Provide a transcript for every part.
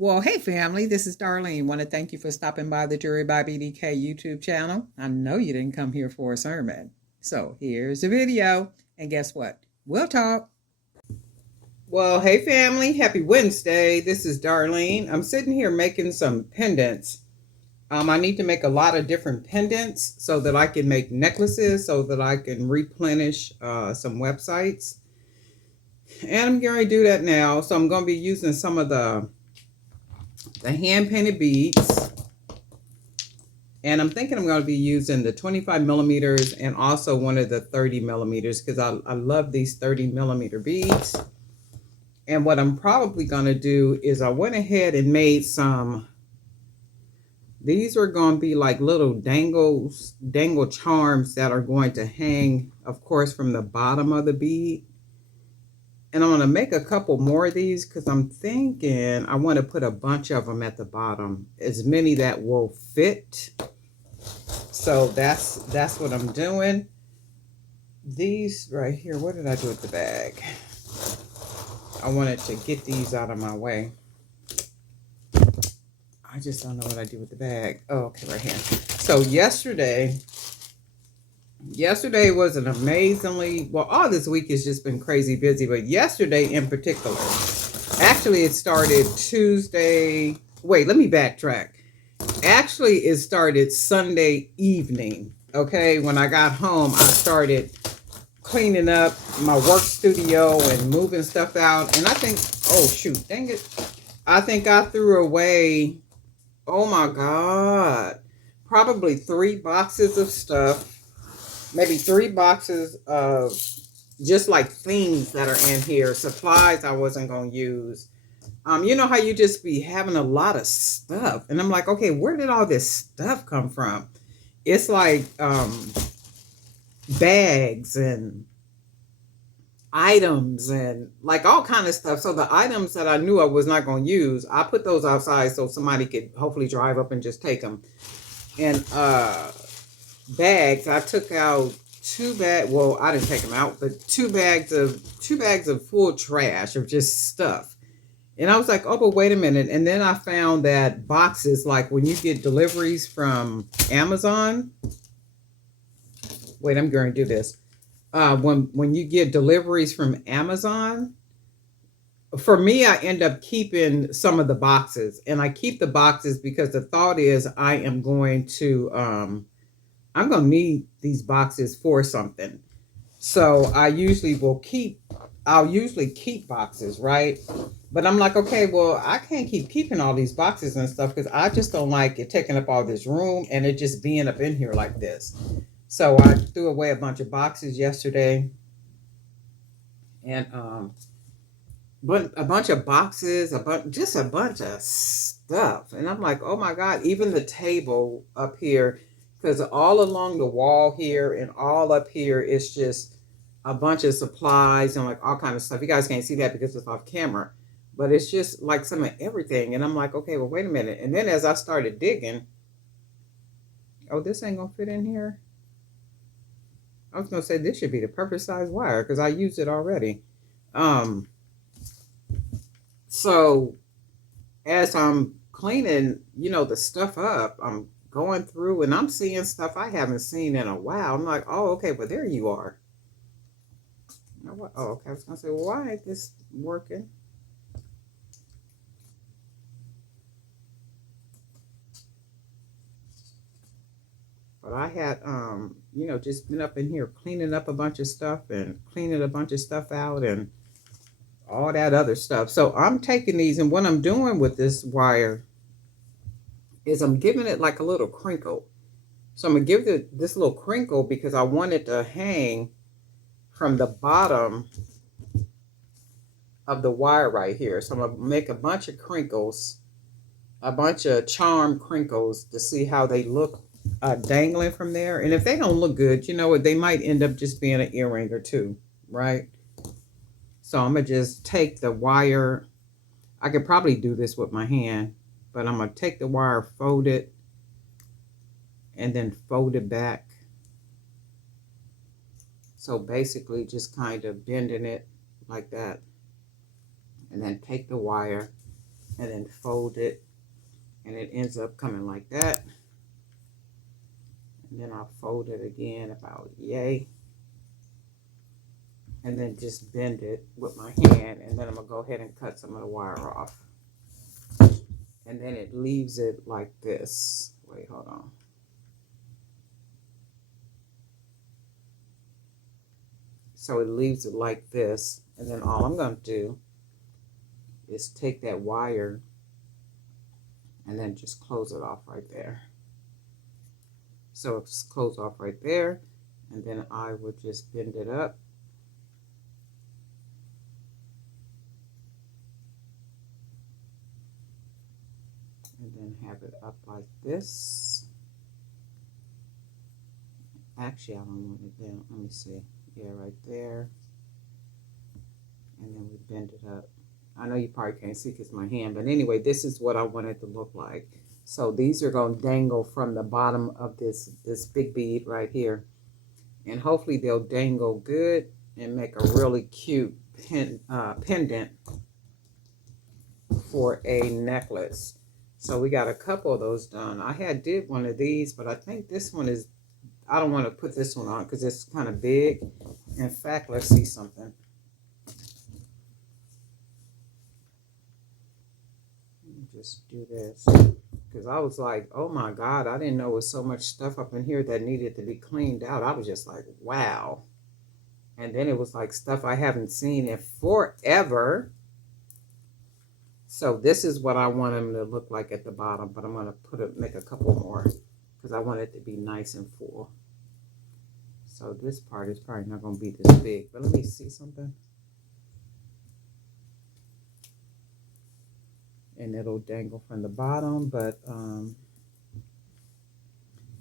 Well, hey family, this is Darlene. Want to thank you for stopping by the Jury by BDK YouTube channel. I know you didn't come here for a sermon. So here's the video. And guess what? We'll talk. Well, hey family, happy Wednesday. This is Darlene. I'm sitting here making some pendants. I need to make a lot of different pendants so that I can make necklaces so that I can replenish some websites. And I'm going to do that now. So I'm going to be using some of the hand painted beads. And I'm thinking I'm going to be using the 25 millimeters and also one of the 30 millimeters because I love these 30 millimeter beads. And what I'm probably going to do is I went ahead and made some, these are going to be like little dangle charms that are going to hang, of course, from the bottom of the bead. And I'm going to make a couple more of these because I'm thinking I want to put a bunch of them at the bottom, as many that will fit. So that's what I'm doing. These right here, what did I do with the bag? I wanted to get these out of my way. I just don't know what I do with the bag. Oh, okay, right here. So yesterday was an amazingly, well, all this week has just been crazy busy, but yesterday in particular, actually it started Tuesday. Wait, let me backtrack. Actually, it started Sunday evening. Okay, when I got home, I started cleaning up my work studio and moving stuff out. And I think, oh shoot, dang it. I think I threw away, oh my God, probably 3 boxes of stuff. Maybe 3 boxes of just like things that are in here, supplies I wasn't going to use. You know how you just be having a lot of stuff. And I'm like, okay, where did all this stuff come from? It's like bags and items and like all kind of stuff. So the items that I knew I was not going to use, I put those outside so somebody could hopefully drive up and just take them. And bags, I took out 2 bags. Well, I didn't take them out, but 2 bags of full trash of just stuff. And I was like, oh, but wait a minute. And then I found that boxes, like when you get deliveries from Amazon. Wait, I'm going to do this. When you get deliveries from Amazon, for me, I end up keeping some of the boxes. And I keep the boxes because the thought is I am going to, I'm going to need these boxes for something. So I'll usually keep boxes, right? But I'm like, okay, well, I can't keep keeping all these boxes and stuff because I just don't like it taking up all this room and it just being up in here like this. So I threw away a bunch of boxes yesterday and but a bunch of boxes, just a bunch of stuff. And I'm like, oh my God, even the table up here, because all along the wall here and all up here is just a bunch of supplies and like all kind of stuff. You guys can't see that because it's off camera, but it's just like some of everything. And I'm like, okay, well, wait a minute. And then as I started digging, oh, this ain't gonna fit in here. I was gonna say this should be the perfect size wire because I used it already. So as I'm cleaning, the stuff up, I'm going through and I'm seeing stuff I haven't seen in a while. I'm like, oh, okay, well, there you are. Oh, okay. I was gonna say, well, why ain't this working? But I had, just been up in here cleaning up a bunch of stuff and cleaning a bunch of stuff out and all that other stuff. So I'm taking these, and what I'm doing with this wire is I'm giving it like a little crinkle. So I'm gonna give it this little crinkle because I want it to hang from the bottom of the wire right here. So I'm gonna make a bunch of crinkles, a bunch of charm crinkles to see how they look dangling from there. And if they don't look good, you know what, they might end up just being an earring or two, right? So I'm gonna just take the wire. I could probably do this with my hand, but I'm gonna take the wire, fold it, and then fold it back. So basically just kind of bending it like that. And then take the wire and then fold it, and it ends up coming like that. And then I'll fold it again about yay, and then just bend it with my hand, and then I'm gonna go ahead and cut some of the wire off. And then it leaves it like this. Wait, hold on. So it leaves it like this, and then all I'm gonna do is take that wire and then just close it off right there. So it's closed off right there, and then I would just bend it up. And then have it up like this. Actually, I don't want it down. Let me see. Yeah, right there. And then we bend it up. I know you probably can't see because my hand, but anyway, this is what I want it to look like. So these are going to dangle from the bottom of this big bead right here. And hopefully they'll dangle good and make a really cute pendant for a necklace. So we got a couple of those done. I did one of these, but I think this one is, I don't want to put this one on because it's kind of big. In fact, let's see something. Just do this, because I was like, oh my God, I didn't know there was so much stuff up in here that needed to be cleaned out. I was just like, wow. And then it was like stuff I haven't seen in forever. So this is what I want them to look like at the bottom, but I'm going to make a couple more because I want it to be nice and full. So this part is probably not going to be this big, but let me see something. And it'll dangle from the bottom, but and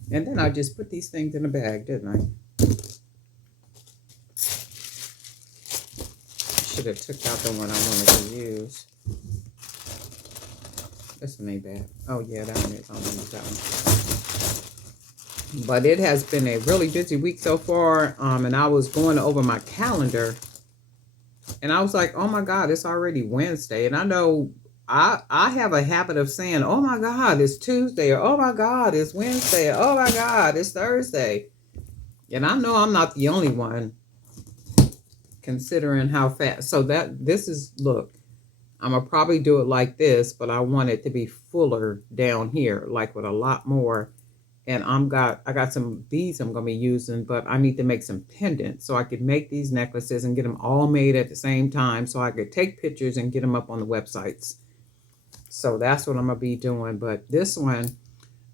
then I just put these things in a bag, didn't I? Should have took out the one I wanted to use. This one ain't bad. Oh yeah, that one is. I'm gonna use that one. But it has been a really busy week so far, and I was going over my calendar, and I was like, oh my God, it's already Wednesday, and I know. I have a habit of saying, oh my God, it's Tuesday, or oh my God, it's Wednesday, or oh my God, it's Thursday. And I know I'm not the only one considering how fast. So this is, look, I'm going to probably do it like this, but I want it to be fuller down here, like with a lot more. And I got some beads I'm going to be using, but I need to make some pendants so I could make these necklaces and get them all made at the same time so I could take pictures and get them up on the websites. So that's what I'm going to be doing. But this one,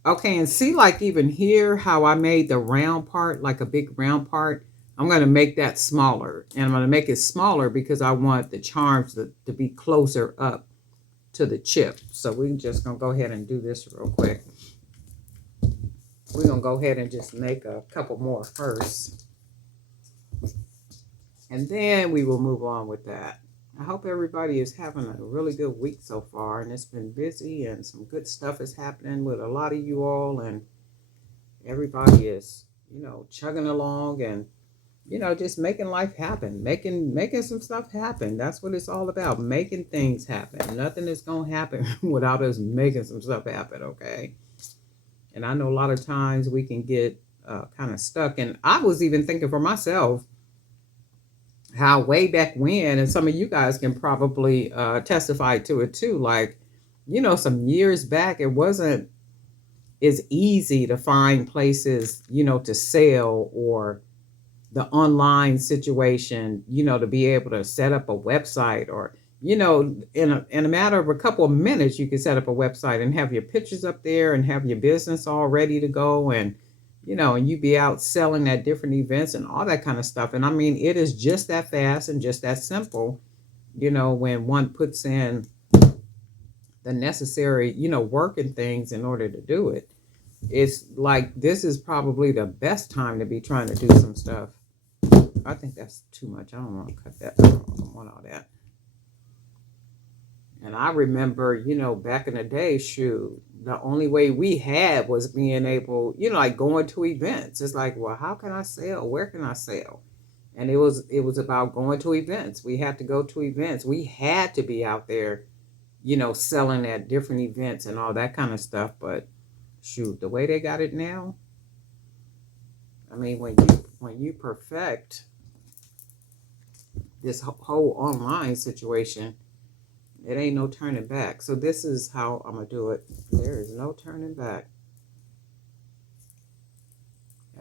okay, and see like even here how I made the round part, like a big round part. I'm going to make that smaller. And I'm going to make it smaller because I want the charms to be closer up to the chip. So we're just going to go ahead and do this real quick. We're going to go ahead and just make a couple more first. And then we will move on with that. I hope everybody is having a really good week so far, and it's been busy and some good stuff is happening with a lot of you all, and everybody is, chugging along and, just making life happen, making some stuff happen. That's what it's all about, making things happen. Nothing is going to happen without us making some stuff happen, okay? And I know a lot of times we can get kind of stuck, and I was even thinking for myself, how way back when, and some of you guys can probably testify to it too, like, some years back, it wasn't as easy to find places, to sell, or the online situation, to be able to set up a website, or, in a matter of a couple of minutes, you can set up a website and have your pictures up there and have your business all ready to go, and and you be out selling at different events and all that kind of stuff. And I mean, it is just that fast and just that simple, when one puts in the necessary, work and things in order to do it. It's like, this is probably the best time to be trying to do some stuff. I think that's too much. I don't want to cut that. I don't want all that. And I remember, back in the day, shoot, the only way we had was being able, like going to events. It's like, well, how can I sell? Where can I sell? And it was about going to events. We had to go to events. We had to be out there, you know, selling at different events and all that kind of stuff. But shoot, the way they got it now, I mean, when you perfect this whole online situation, it ain't no turning back. So this is how I'm gonna do it. There is no turning back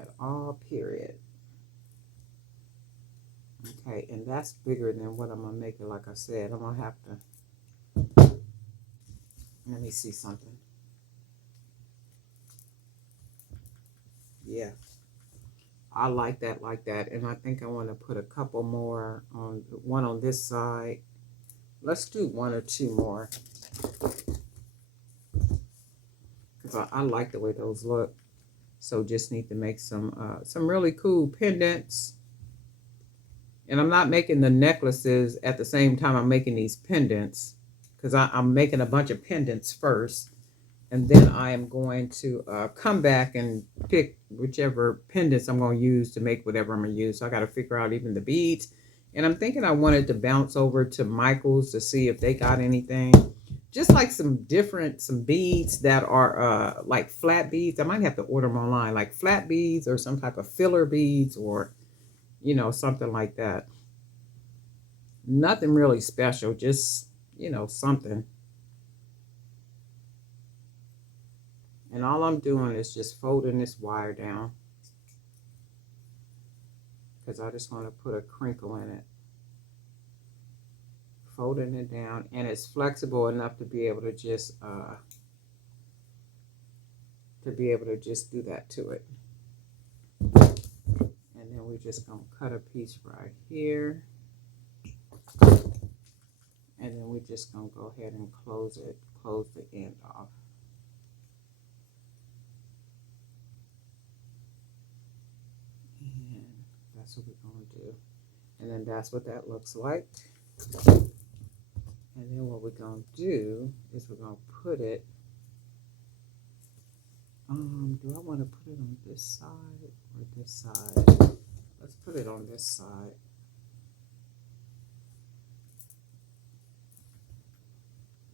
at all, period. Okay, and that's bigger than what I'm gonna make it. Like I said, I'm gonna have to, let me see something. Yeah, I like that. And I think I want to put a couple more on, one on this side. Let's do one or two more, because I like the way those look. So just need to make some really cool pendants. And I'm not making the necklaces at the same time I'm making these pendants, because I'm making a bunch of pendants first. And then I am going to come back and pick whichever pendants I'm going to use to make whatever I'm going to use. So I got to figure out even the beads. And I'm thinking I wanted to bounce over to Michael's to see if they got anything. Just like some beads that are like flat beads. I might have to order them online, like flat beads or some type of filler beads, or, you know, something like that. Nothing really special, just, you know, something. And all I'm doing is just folding this wire down, because I just want to put a crinkle in it. Folding it down, and it's flexible enough to be able to just do that to it. And then we're just gonna cut a piece right here, and then we're just gonna go ahead and close the end off. And that's what we're gonna do. And then that's what that looks like. And then what we're going to do is we're going to put it, do I want to put it on this side or this side? Let's put it on this side.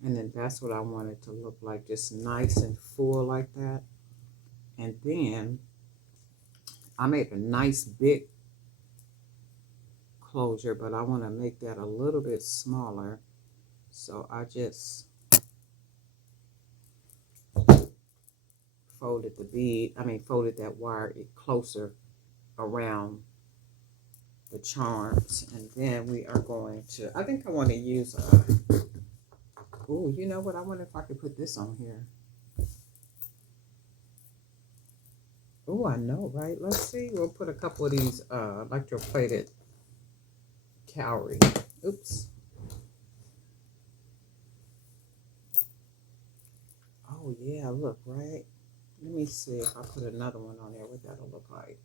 And then that's what I want it to look like, just nice and full like that. And then I made a nice big closure, but I want to make that a little bit smaller. So I just folded that wire closer around the charms. And then we are going to, I think I want to use oh, you know what? I wonder if I could put this on here. Oh, I know, right? Let's see. We'll put a couple of these electroplated cowrie. Oops. Oh, yeah, look, right? Let me see if I put another one on there, what that'll look like.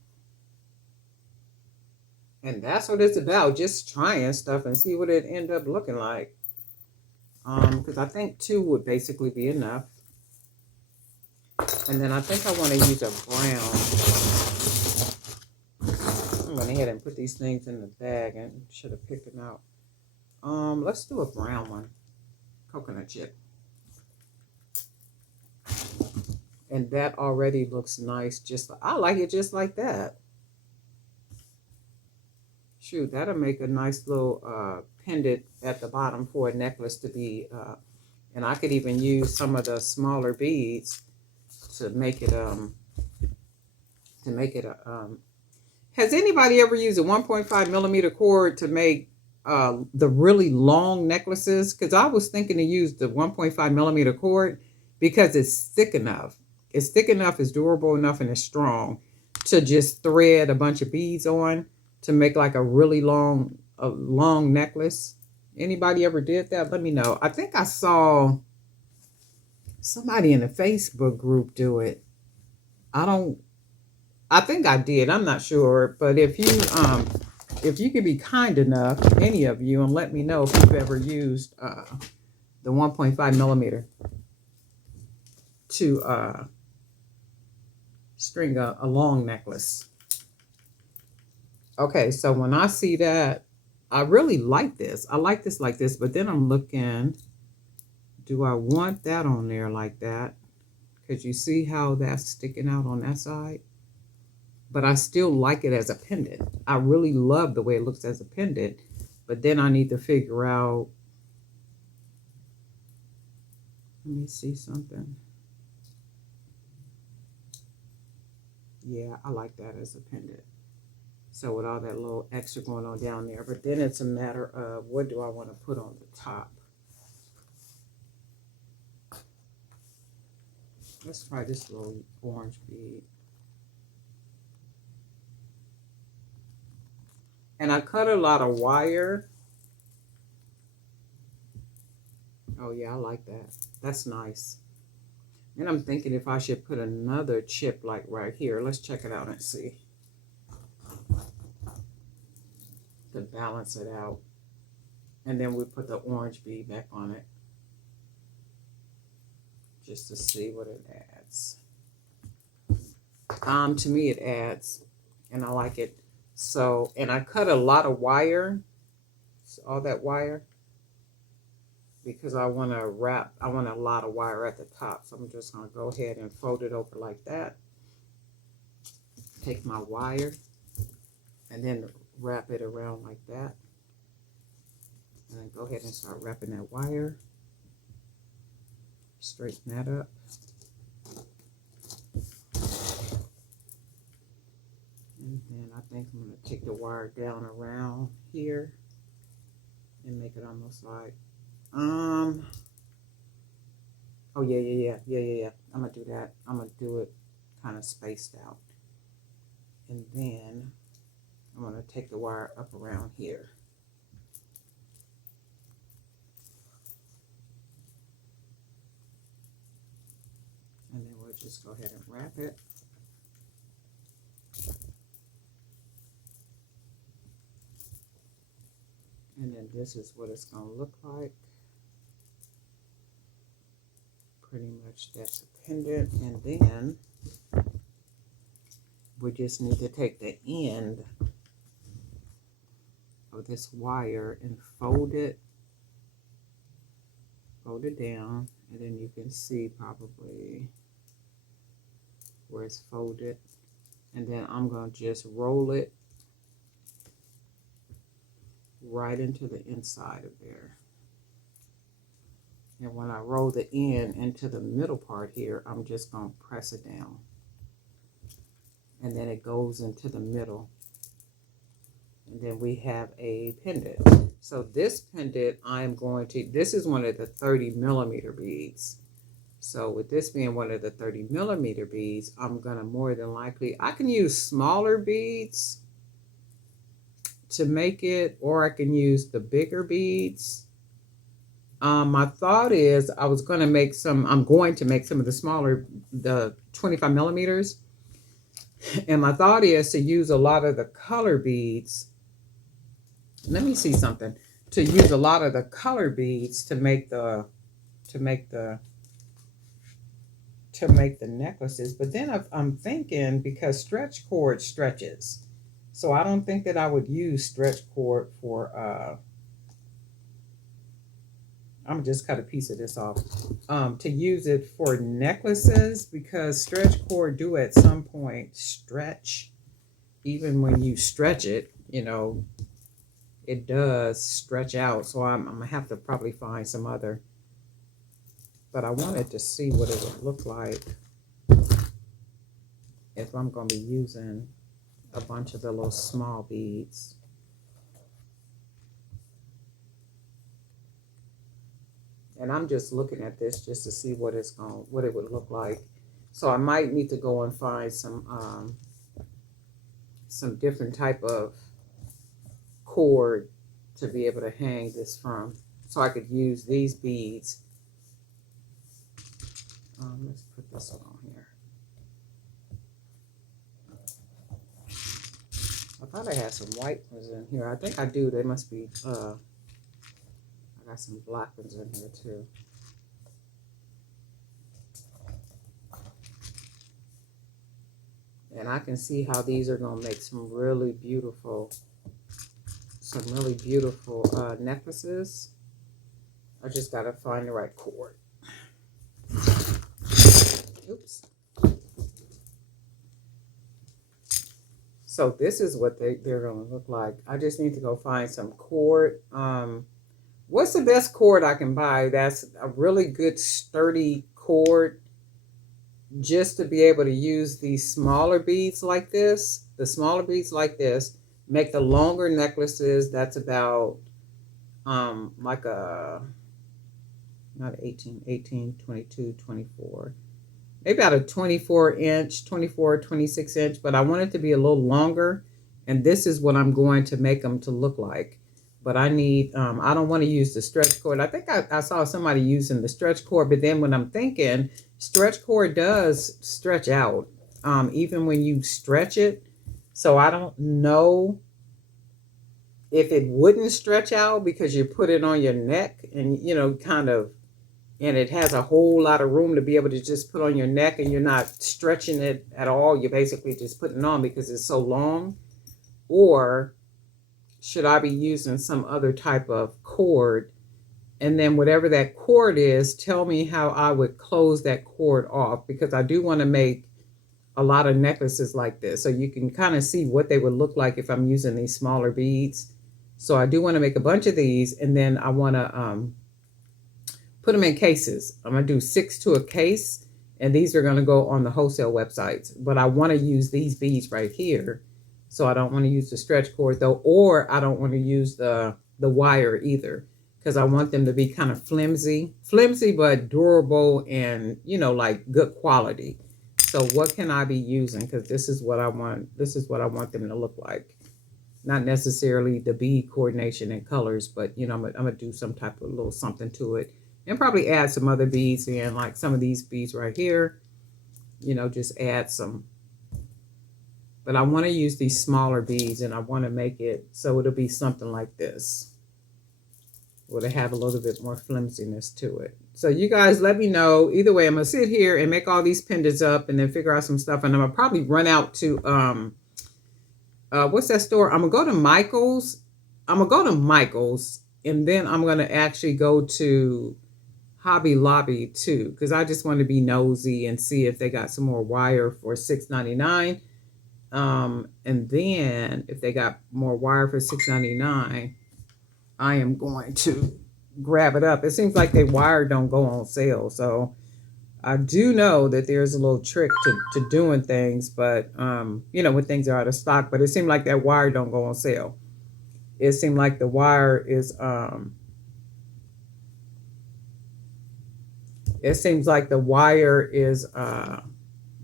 And that's what it's about, just trying stuff and see what it end up looking like. Because I think 2 would basically be enough. And then I think I want to use a brown. I went ahead and put these things in the bag and should have picked them out. Let's do a brown one. Coconut chip. And that already looks nice. I like it just like that. Shoot, that'll make a nice little pendant at the bottom for a necklace to be. And I could even use some of the smaller beads to make it has anybody ever used a 1.5 millimeter cord to make the really long necklaces? Because I was thinking to use the 1.5 millimeter cord because it's thick enough. It's thick enough, it's durable enough, and it's strong to just thread a bunch of beads on to make like a really long necklace. Anybody ever did that? Let me know. I think I saw somebody in the Facebook group do it. I think I did. I'm not sure. But if you could be kind enough, any of you, and let me know if you've ever used the 1.5 millimeter to string a long necklace. Okay, so when I see that, I really like this. I like this like this, but then I'm looking, do I want that on there like that? Because you see how that's sticking out on that side? But I still like it as a pendant. I really love the way it looks as a pendant. But then I need to figure out, let me see something. Yeah, I like that as a pendant. So with all that little extra going on down there. But then it's a matter of what do I want to put on the top? Let's try this little orange bead. And I cut a lot of wire. Oh yeah, I like that. That's nice. And I'm thinking if I should put another chip like right here. Let's check it out and see. To balance it out. And then we put the orange bead back on it. Just to see what it adds. To me it adds. And I like it. So, and I cut a lot of wire. All that wire. Because I want to wrap, I want a lot of wire at the top. So I'm just going to go ahead and fold it over like that. Take my wire and then wrap it around like that. And then go ahead and start wrapping that wire. Straighten that up. And then I think I'm going to take the wire down around here and make it almost like oh yeah. I'm gonna do that. I'm gonna do it kind of spaced out. And then I'm gonna take the wire up around here. And then we'll just go ahead and wrap it. And then this is what it's gonna look like. Pretty much that's a pendant, and then we just need to take the end of this wire and fold it down, and then you can see probably where it's folded, and then I'm going to just roll it right into the inside of there. And when I roll the end into the middle part here, I'm just going to press it down. And then it goes into the middle. And then we have a pendant. So this pendant, I'm going to, this is one of the 30mm beads. So with this being one of the 30mm beads, I'm going to more than likely, I can use smaller beads to make it, or I can use the bigger beads. My thought is I'm going to make some of the smaller, the 25mm. And my thought is to use a lot of the color beads. Let me see something. To use a lot of the color beads to make the necklaces. But then I'm thinking, because stretch cord stretches. So I don't think that I would use stretch cord for I'm gonna just cut a piece of this off to use it for necklaces, because stretch cord do at some point stretch. Even when you stretch it, you know, it does stretch out. So I'm gonna have to probably find some other, but I wanted to see what it would look like if I'm gonna be using a bunch of the little small beads. And I'm just looking at this just to see what it would look like. So I might need to go and find some different type of cord to be able to hang this from, so I could use these beads. Let's put this one on here. I thought I had some white ones in here. I think I do. They must be I got some black ones in here too. And I can see how these are going to make some really beautiful necklaces. I just got to find the right cord. Oops. So this is what they're going to look like. I just need to go find some cord. What's the best cord I can buy that's a really good sturdy cord, just to be able to use these smaller beads like this? The smaller beads like this make the longer necklaces. That's about like a, not 18, 22, 24. Maybe about a 24 inch, 24, 26 inch, but I want it to be a little longer. And this is what I'm going to make them to look like. But I need, I don't want to use the stretch cord. I think I saw somebody using the stretch cord, but then when I'm thinking, stretch cord does stretch out, even when you stretch it. So I don't know if it wouldn't stretch out because you put it on your neck and, you know, kind of, and it has a whole lot of room to be able to just put on your neck and you're not stretching it at all. You're basically just putting it on because it's so long. Or should I be using some other type of cord? And then whatever that cord is, tell me how I would close that cord off, because I do want to make a lot of necklaces like this. So you can kind of see what they would look like if I'm using these smaller beads. So I do want to make a bunch of these, and then I want to put them in cases. I'm going to do 6 to a case, and these are going to go on the wholesale websites. But I want to use these beads right here. So I don't want to use the stretch cord though, or I don't want to use the wire either, because I want them to be kind of flimsy, but durable and, you know, like good quality. So what can I be using? Because this is what I want. This is what I want them to look like. Not necessarily the bead coordination and colors, but, you know, I'm going to do some type of little something to it. And probably add some other beads in, like some of these beads right here. You know, just add some. But I want to use these smaller beads, and I want to make it so it'll be something like this, where they have a little bit more flimsiness to it. So you guys let me know. Either way, I'm going to sit here and make all these pendants up and then figure out some stuff. And I'm going to probably run out to, what's that store? I'm going to go to Michael's. And then I'm going to actually go to Hobby Lobby too, because I just want to be nosy and see if they got some more wire for $6.99. And then if they got more wire for $6.99, I am going to grab it up. It seems like their wire don't go on sale. So I do know that there's a little trick to doing things, but, you know, when things are out of stock, but it seemed like that wire don't go on sale. It seemed like the wire is,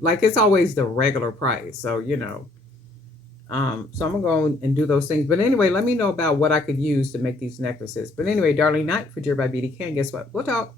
like it's always the regular price. So, you know, so I'm going to go and do those things. But anyway, let me know about what I could use to make these necklaces. But anyway, darling, night for Dear by BDK. And guess what? We'll talk.